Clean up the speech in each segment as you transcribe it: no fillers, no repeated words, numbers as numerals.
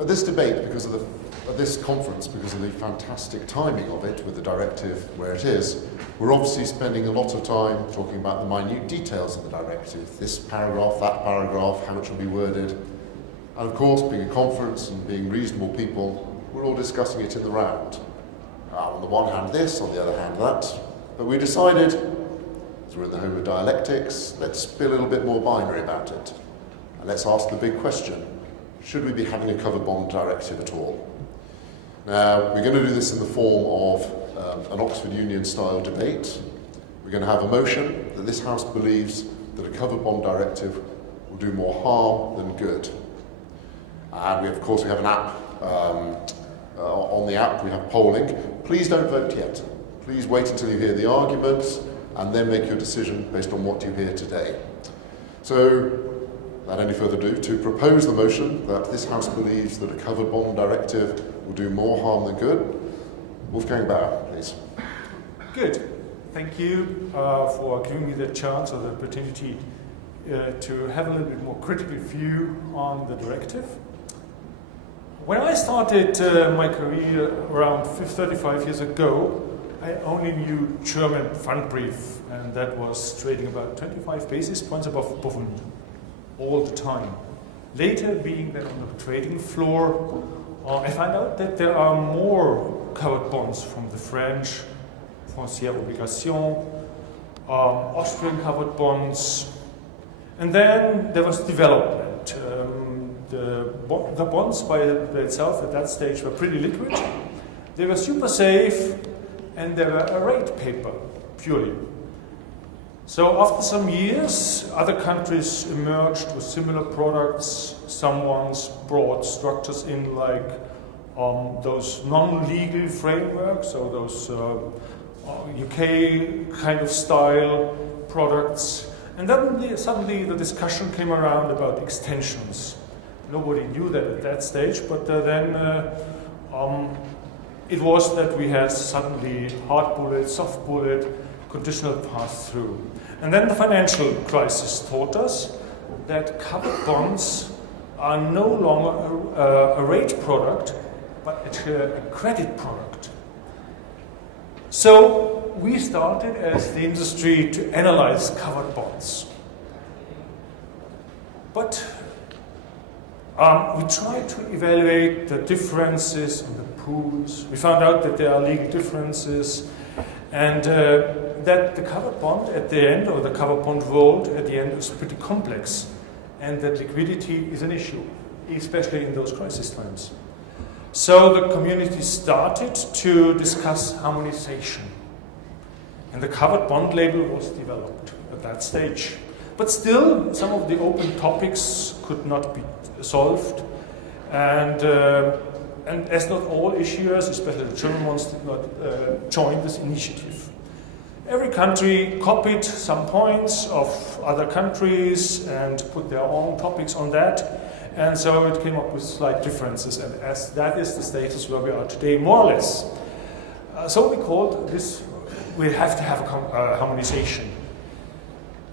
At this debate, at this conference, because of the fantastic timing of it with the directive where it is, we're obviously spending a lot of time talking about the minute details of the directive. This paragraph, that paragraph, how much will be worded. And of course, being a conference and being reasonable people, we're all discussing it in the round. On the one hand this, on the other hand that. But we decided, as we're in the home of dialectics, let's be a little bit more binary about it. And let's ask the big question, should we be having a covered bond directive at all? Now, we're going to do this in the form of an Oxford Union-style debate. We're going to have a motion that this House believes that a covered bond directive will do more harm than good. And of course, we have an app. On the app, we have polling. Please don't vote yet. Please wait until you hear the arguments and then make your decision based on what you hear today. So, without any further ado, to propose the motion that this House believes that a covered bond directive will do more harm than good, Wolfgang Bauer, please. Good. Thank you for giving me the chance or the opportunity to have a little bit more critical view on the directive. When I started my career around 35 years ago, I only knew German Pfandbrief, and that was trading about 25 basis points above Bund all the time. Later, being then on the trading floor, I find out that there are more covered bonds from the French, Foncière Obligation, Austrian covered bonds, and then there was development. The bonds by itself at that stage were pretty liquid. They were super safe, and they were a rate paper, purely. So after some years, other countries emerged with similar products. Some ones brought structures in like those non-legal frameworks, so those UK kind of style products. And then suddenly the discussion came around about extensions. Nobody knew that at that stage, but then it was that we had suddenly hard bullet, soft bullet, conditional pass-through. And then the financial crisis taught us that covered bonds are no longer a rate product, but a credit product. So we started as the industry to analyze covered bonds. But we tried to evaluate the differences in the pools. We found out that there are legal differences, and that the covered bond at the end, or the covered bond world at the end, is pretty complex, and that liquidity is an issue, especially in those crisis times. So the community started to discuss harmonization, and the covered bond label was developed at that stage. But still, some of the open topics could not be solved, and as not all issuers, especially the German ones, did not join this initiative. Every country copied some points of other countries and put their own topics on that, and so it came up with slight differences, and as that is the status where we are today, more or less. So we called this, we have to have a harmonization.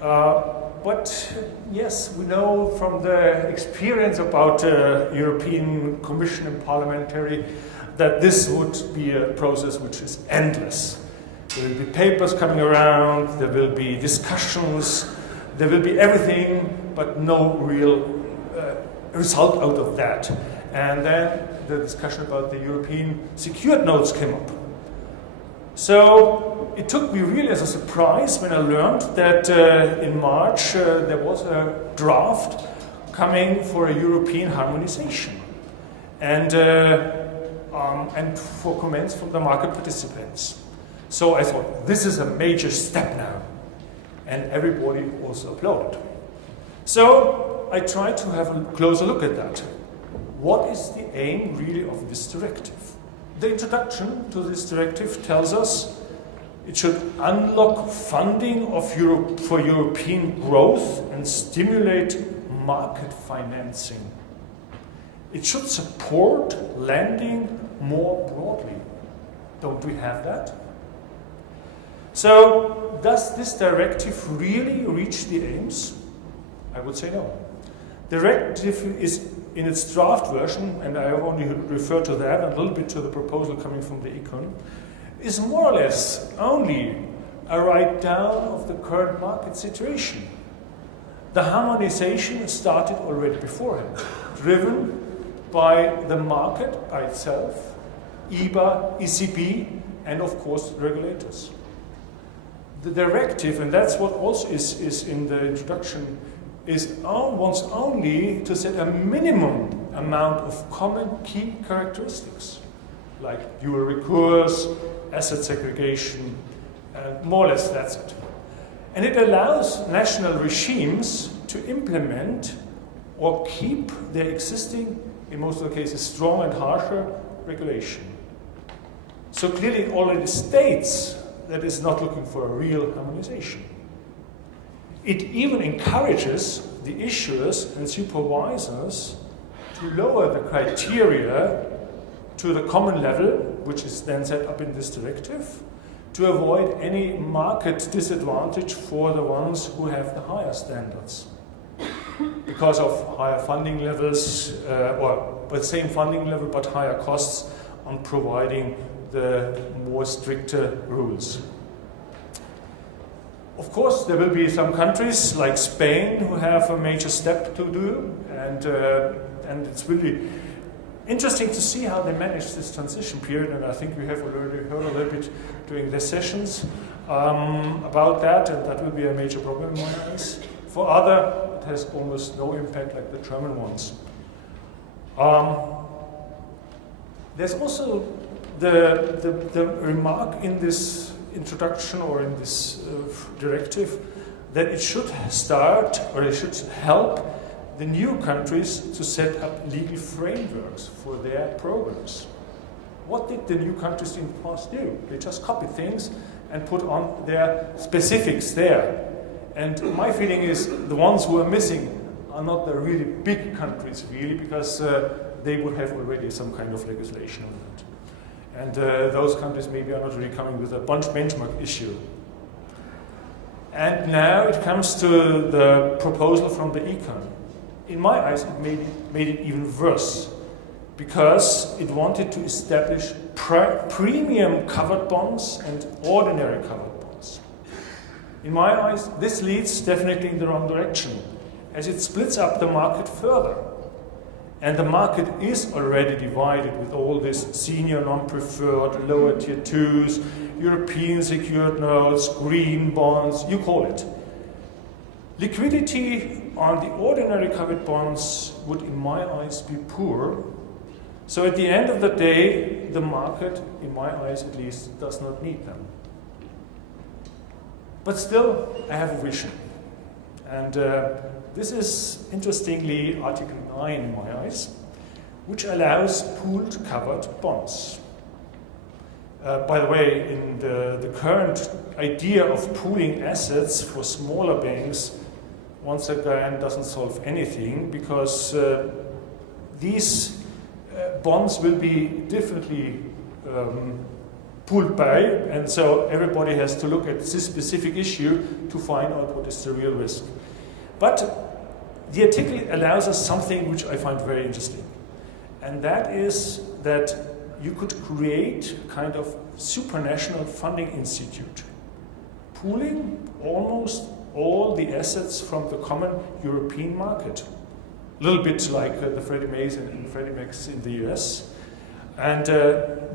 But yes, we know from the experience about European Commission and parliamentary that this would be a process which is endless. There will be papers coming around, there will be discussions, there will be everything, but no real result out of that. And then the discussion about the European secured notes came up. So it took me really as a surprise when I learned that in March there was a draft coming for a European harmonization, and for comments from the market participants. So I thought, this is a major step now, and everybody also applauded. So I tried to have a closer look at that. What is the aim really of this directive? The introduction to this directive tells us it should unlock funding for European growth and stimulate market financing. It should support lending more broadly. Don't we have that? So, does this directive really reach the aims? I would say no. The directive is in its draft version, and I only refer to that, and a little bit to the proposal coming from the Econ, is more or less only a write-down of the current market situation. The harmonization started already beforehand, driven by the market by itself, EBA, ECB, and of course regulators. The directive, and that's what also is in the introduction, wants only to set a minimum amount of common key characteristics, like dual recourse, asset segregation, and more or less that's it. And it allows national regimes to implement or keep their existing, in most of the cases, strong and harsher regulation. So clearly it already states that it's not looking for a real harmonization. It even encourages the issuers and supervisors to lower the criteria to the common level, which is then set up in this directive, to avoid any market disadvantage for the ones who have the higher standards. Because of higher funding levels, or the same funding level but higher costs on providing the more stricter rules. Of course, there will be some countries like Spain who have a major step to do, and it's really interesting to see how they manage this transition period, and I think we have already heard a little bit during the sessions about that, and that will be a major problem in my eyes. For other, it has almost no impact like the German ones. There's also the remark in this introduction or in this directive that it should start, or it should help the new countries to set up legal frameworks for their programs. What did the new countries in the past do? They just copied things and put on their specifics there. And my feeling is the ones who are missing are not the really big countries, really, because they would have already some kind of legislation on that. And those countries maybe are not really coming with a benchmark issue. And now it comes to the proposal from the Econ. In my eyes, it made it even worse, because it wanted to establish premium covered bonds and ordinary covered bonds. In my eyes, this leads definitely in the wrong direction, as it splits up the market further. And the market is already divided with all this senior non-preferred, lower tier 2s, European secured notes, green bonds, you call it. Liquidity on the ordinary covered bonds would, in my eyes, be poor. So at the end of the day, the market, in my eyes at least, does not need them. But still, I have a vision. And this is, interestingly, Article 9 in my eyes, which allows pooled covered bonds. By the way, in the current idea of pooling assets for smaller banks, once again, doesn't solve anything, because these bonds will be differently pooled by, and so everybody has to look at this specific issue to find out what is the real risk. But the article allows us something which I find very interesting, and that is that you could create a kind of supranational funding institute, pooling almost all the assets from the common European market, a little bit like the Freddie Macs and Freddie Macs in the US. And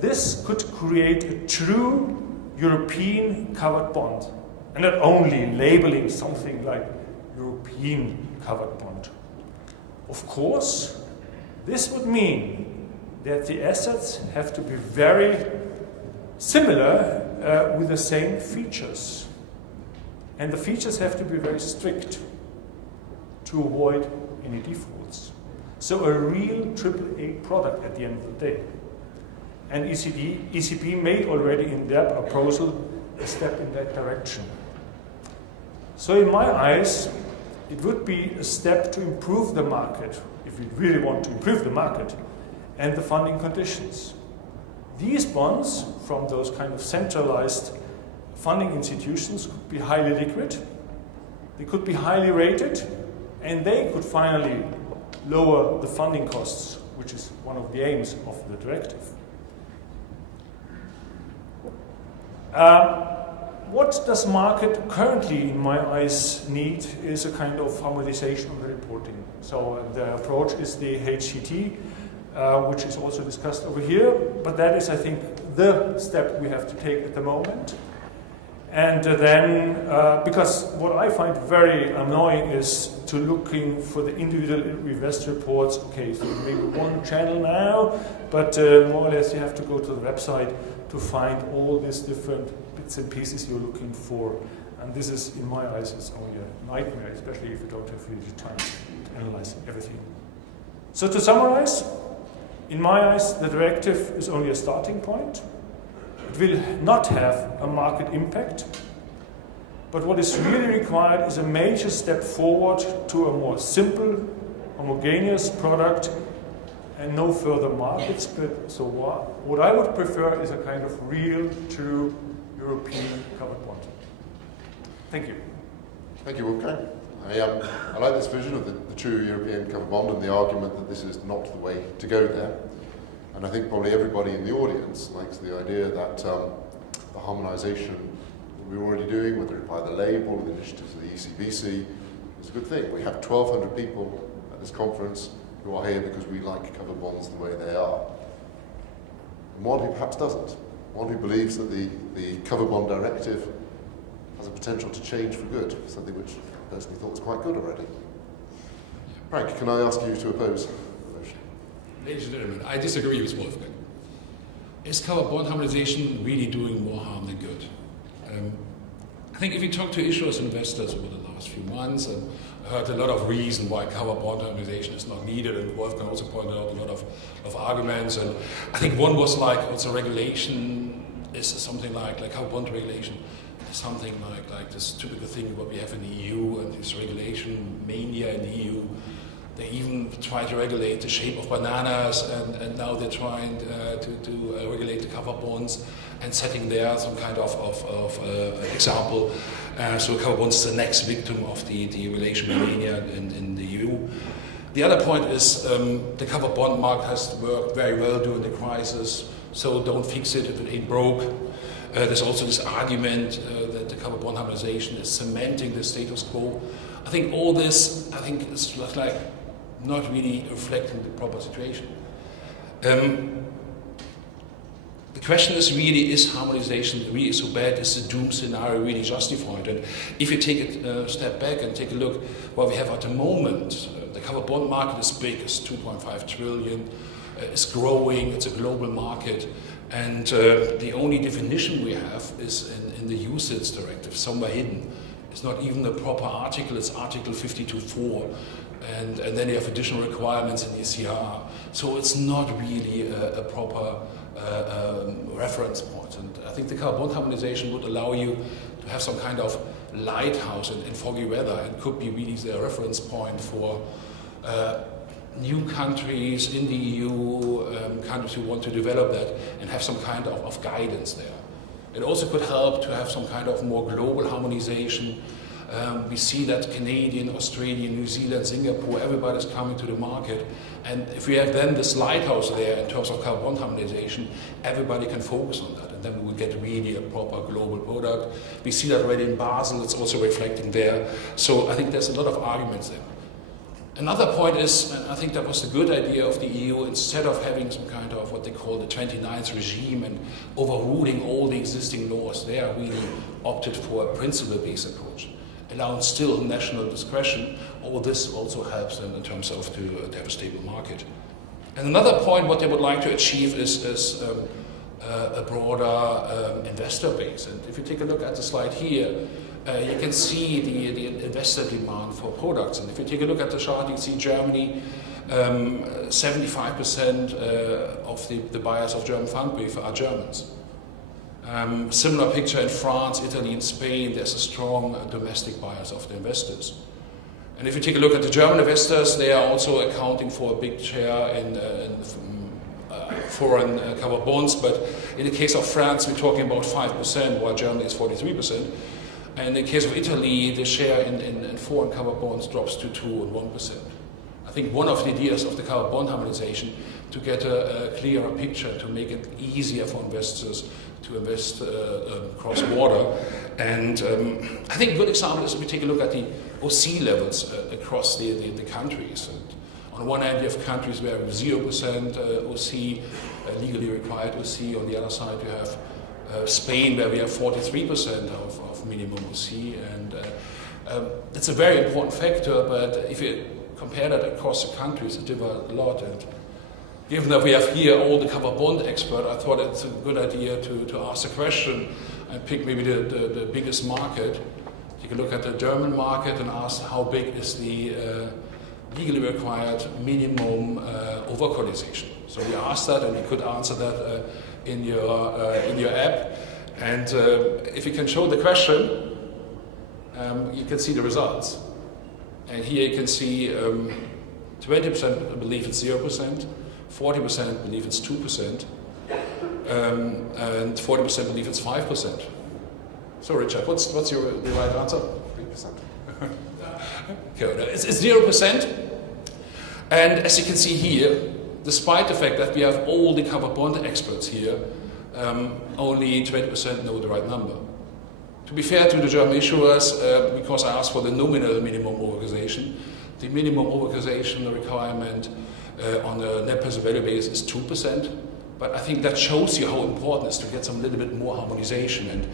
this could create a true European covered bond, and not only labeling something like European covered bond. Of course, this would mean that the assets have to be very similar with the same features. And the features have to be very strict to avoid any defaults. So a real AAA product at the end of the day. And ECB made already in their proposal a step in that direction. So in my eyes, it would be a step to improve the market, if we really want to improve the market, and the funding conditions. These bonds from those kind of centralized funding institutions could be highly liquid, they could be highly rated, and they could finally lower the funding costs, which is one of the aims of the directive. What does market currently, in my eyes, need is a kind of harmonization of the reporting. So the approach is the HCT, which is also discussed over here, but that is, I think, the step we have to take at the moment. And then, because what I find very annoying is to looking for the individual invest reports. Okay, so maybe one channel now, but more or less you have to go to the website to find all these different bits and pieces you're looking for. And this is, in my eyes, it's only a nightmare, especially if you don't have really time to analyze everything. So to summarize, in my eyes, the directive is only a starting point. It will not have a market impact, but what is really required is a major step forward to a more simple, homogeneous product and no further market split. So what I would prefer is a kind of real, true European covered bond. Thank you. Thank you, Wolfgang. I like this vision of the true European covered bond and the argument that this is not the way to go there. And I think probably everybody in the audience likes the idea that the harmonisation that we're already doing, whether it by the label or the initiatives of the ECBC, is a good thing. We have 1,200 people at this conference who are here because we like covered bonds the way they are. And one who perhaps doesn't. One who believes that the covered bond directive has a potential to change for good, something which I personally thought was quite good already. Frank, can I ask you to oppose the motion? Ladies and gentlemen, I disagree with Wolfgang. Is covered bond harmonization really doing more harm than good? I think if you talk to issuers and investors over the last few months, and I heard a lot of reason why covered bond harmonization is not needed, and Wolfgang also pointed out a lot of arguments, and I think one was like, also regulation is something like covered bond regulation, something like this typical thing what we have in the EU, and this regulation mania in the EU. They even try to regulate the shape of bananas, and now they're trying to regulate the covered bonds and setting there some kind of example. So covered bonds is the next victim of the regulation mania in the EU. The other point is the covered bond market has worked very well during the crisis, so don't fix it if it ain't broke. There's also this argument that the covered bond harmonization is cementing the status quo. I think all this, is like not really reflecting the proper situation. The question is really, is harmonization really so bad? Is the doom scenario really justified? And if you take a step back and take a look what we have at the moment, the covered bond market is big, it's 2.5 trillion, it's growing, it's a global market. And the only definition we have is in the UCITS directive, somewhere hidden. It's not even a proper article, it's Article 52.4. And then you have additional requirements in the ECR. So it's not really a proper reference point. And I think the covered bond harmonization would allow you to have some kind of lighthouse in foggy weather, and could be really the reference point for new countries in the EU, countries who want to develop that, and have some kind of guidance there. It also could help to have some kind of more global harmonization. We see that Canadian, Australian, New Zealand, Singapore, everybody's coming to the market. And if we have then this lighthouse there in terms of covered bond harmonization, everybody can focus on that. And then we will get really a proper global product. We see that already in Basel, it's also reflecting there. So I think there's a lot of arguments there. Another point is, and I think that was the good idea of the EU, instead of having some kind of what they call the 29th regime and overruling all the existing laws, they are really opted for a principle-based approach, allowing still national discretion. All this also helps them in terms of to have a stable market. And another point, what they would like to achieve is a broader investor base. And if you take a look at the slide here, you can see the investor demand for products. And if you take a look at the chart, you see Germany, 75% of the buyers of German Pfandbriefe are Germans. Similar picture in France, Italy, and Spain. There's a strong domestic bias of the investors. And if you take a look at the German investors, they are also accounting for a big share in foreign covered bonds. But in the case of France, we're talking about 5%, while Germany is 43%. And in the case of Italy, the share in foreign covered bonds drops to 2 and 1%. I think one of the ideas of the covered bond harmonization to get a clearer picture, to make it easier for investors to invest cross-border. And I think a good example is if we take a look at the OC levels across the countries. And on one hand, you have countries where 0% OC, legally required OC. On the other side, you have Spain, where we have 43% of minimum OC. And it's a very important factor, but if you compare that across the countries, it differs a lot. And given that we have here all the covered bond expert, I thought it's a good idea to ask a question and pick maybe the biggest market. Take a look at the German market and ask how big is the legally required minimum overcollateralization. So we asked that, and you could answer that in your app. And if you can show the question, you can see the results. And here you can see 20% believe it's 0%, 40% believe it's 2%, and 40% believe it's 5%. So Richard, what's the right answer? 3%. Okay, it's 0%. And as you can see here, despite the fact that we have all the covered bond experts here, only 20% know the right number. To be fair to the German issuers, because I asked for the nominal minimum overcollateralization, the minimum overcollateralization requirement on a net present value basis is 2%. But I think that shows you how important it is to get some little bit more harmonization. And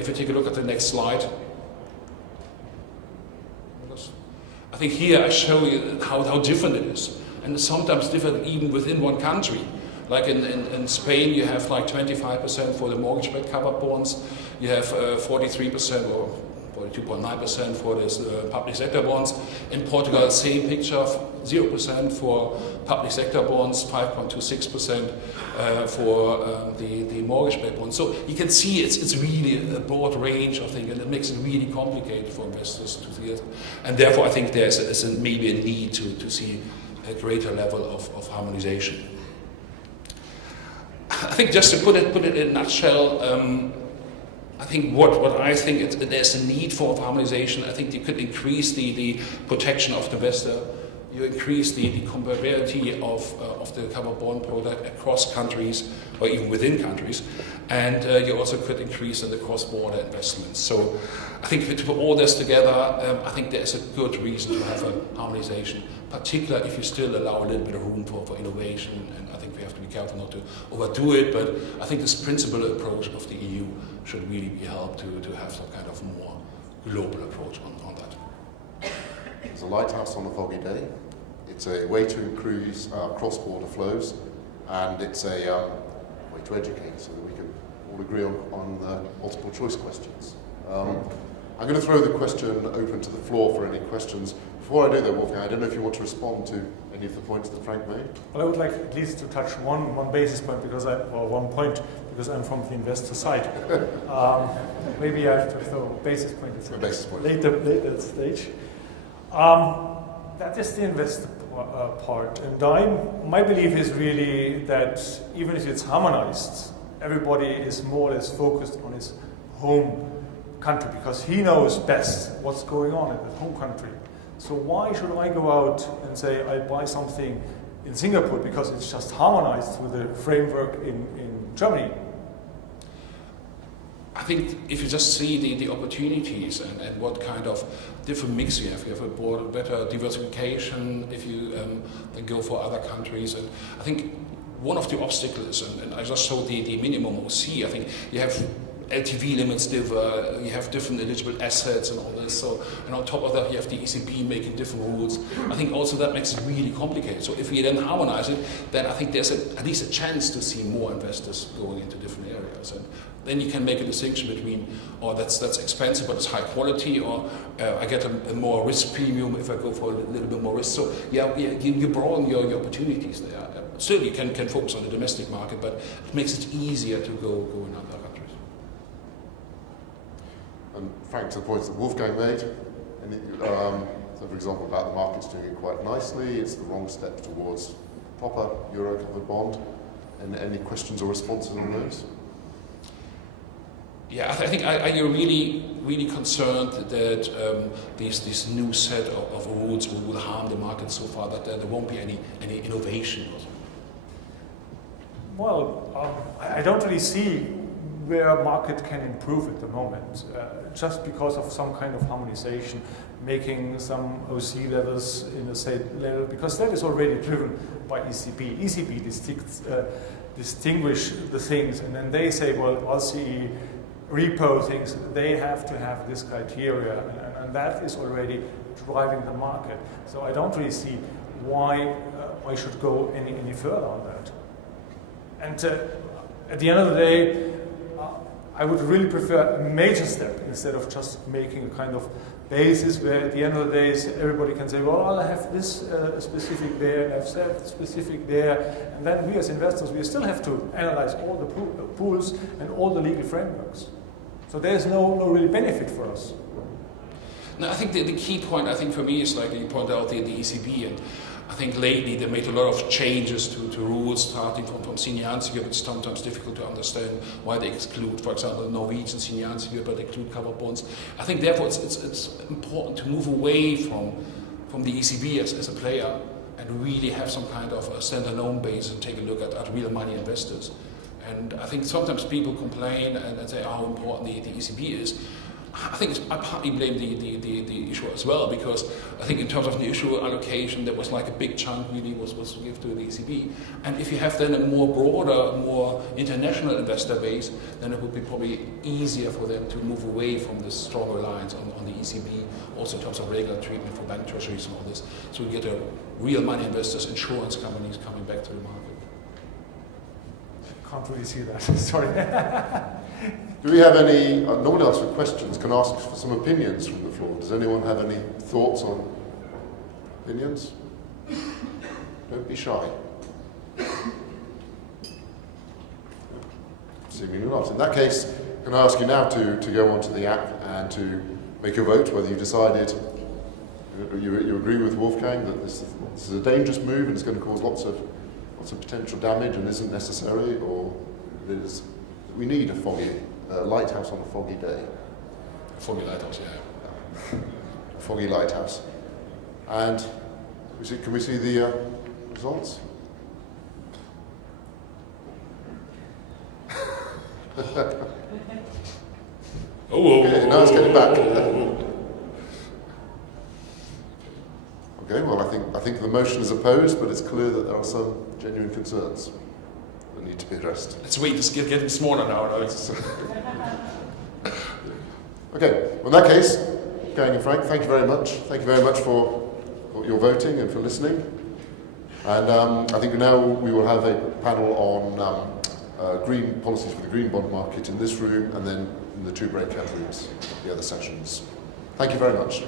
if you take a look at the next slide, I think here I show you how different it is. And it's sometimes different even within one country. Like in Spain, you have like 25% for the mortgage-backed covered bonds. You have 43% or 42.9% for this public sector bonds. In Portugal, same picture, 0% for public sector bonds, 5.26% for the mortgage-backed bonds. So you can see it's really a broad range of things, and it makes it really complicated for investors to see it. And therefore, I think there's maybe a need to see a greater level of harmonization. I think just to put it in a nutshell, I think what I think there's a need for harmonization. I think you could increase the protection of the investor. You increase the comparability of the covered bond product across countries or even within countries, and you also could increase the cross-border investments. So I think if you put all this together, I think there's a good reason to have a harmonization, particularly if you still allow a little bit of room for innovation. And I think we have to be careful not to overdo it, but I think this principal approach of the EU should really be helped to have some kind of more global approach on that. It's a lighthouse on a foggy day. It's a way to increase cross-border flows, and it's a way to educate so that we can all agree on multiple choice questions. I'm going to throw the question open to the floor for any questions. Before I do that, Wolfgang, I don't know if you want to respond to any of the points that Frank made. Well, I would like at least to touch one basis point one point because I'm from the investor side. Maybe I have to throw a basis point at later stage. That is the investor part, and my belief is really that even if it's harmonized, everybody is more or less focused on his home country because he knows best what's going on in the home country. So why should I go out and say I buy something in Singapore because it's just harmonized with the framework in Germany? I think if you just see the opportunities and what kind of different mix you have a better diversification if you then go for other countries. And I think one of the obstacles, and I just showed the minimum OC, I think you have LTV limits differ, you have different eligible assets and all this. So, and on top of that, you have the ECB making different rules. I think also that makes it really complicated. So if we then harmonize it, then I think there's at least a chance to see more investors going into different areas. And then you can make a distinction between, that's expensive but it's high quality, or I get a more risk premium if I go for a little bit more risk. So you broaden your opportunities there. Still, you can focus on the domestic market, but it makes it easier to go in other countries. And Frank, to the points that Wolfgang made, so for example about the markets doing it quite nicely, it's the wrong step towards proper euro-covered bond. And any questions or responses on those? Yeah, I think I really concerned that this new set of rules will harm the market so far that there won't be any innovation. Well, I don't really see where market can improve at the moment, just because of some kind of harmonization, making some OC levels in the same level, because that is already driven by ECB. ECB distinguish the things, and then they say, well, LCE repo things, they have to have this criteria, and that is already driving the market. So I don't really see why I should go any further on that. And at the end of the day, I would really prefer a major step instead of just making a kind of basis where at the end of the day everybody can say, well, I have this specific there, I have that specific there, and then we as investors, we still have to analyze all the pools and all the legal frameworks. So there's no real benefit for us. No, I think the key point, I think for me, is like you point out the ECB, and I think lately they made a lot of changes to rules starting from senior unsecured. It's sometimes difficult to understand why they exclude, for example, Norwegian senior unsecured, but they include covered bonds. I think therefore it's important to move away from the ECB as a player and really have some kind of a standalone base and take a look at real money investors. And I think sometimes people complain and say how important the ECB is. I think I partly blame the issue as well, because I think in terms of the issue allocation, there was like a big chunk really was given to the ECB. And if you have then a more broader, more international investor base, then it would be probably easier for them to move away from this strong reliance on the ECB, also in terms of regular treatment for bank treasuries and all this. So we get a real money investors, insurance companies coming back to the market. Can't really see that, sorry. Do we have any, normally ask for questions, can ask for some opinions from the floor. Does anyone have any thoughts on opinions? Don't be shy. Seemingly not. In that case, can I ask you now to go onto the app and to make your vote, whether you've decided, you agree with Wolfgang that this is a dangerous move and it's going to cause lots of potential damage and isn't necessary, or we need a foggy lighthouse on a foggy day. Foggy lighthouse, yeah. Foggy lighthouse. And can we see the results? Okay, now let's get it back. Okay, well, I think the motion is opposed, but it's clear that there are some genuine concerns that need to be addressed. It's sweet, it's getting smaller now, right? Okay, well, in that case, Wolfgang and Frank, thank you very much. Thank you very much for your voting and for listening. And I think now we will have a panel on green policies for the green bond market in this room, and then in the two breakout rooms, the other sessions. Thank you very much.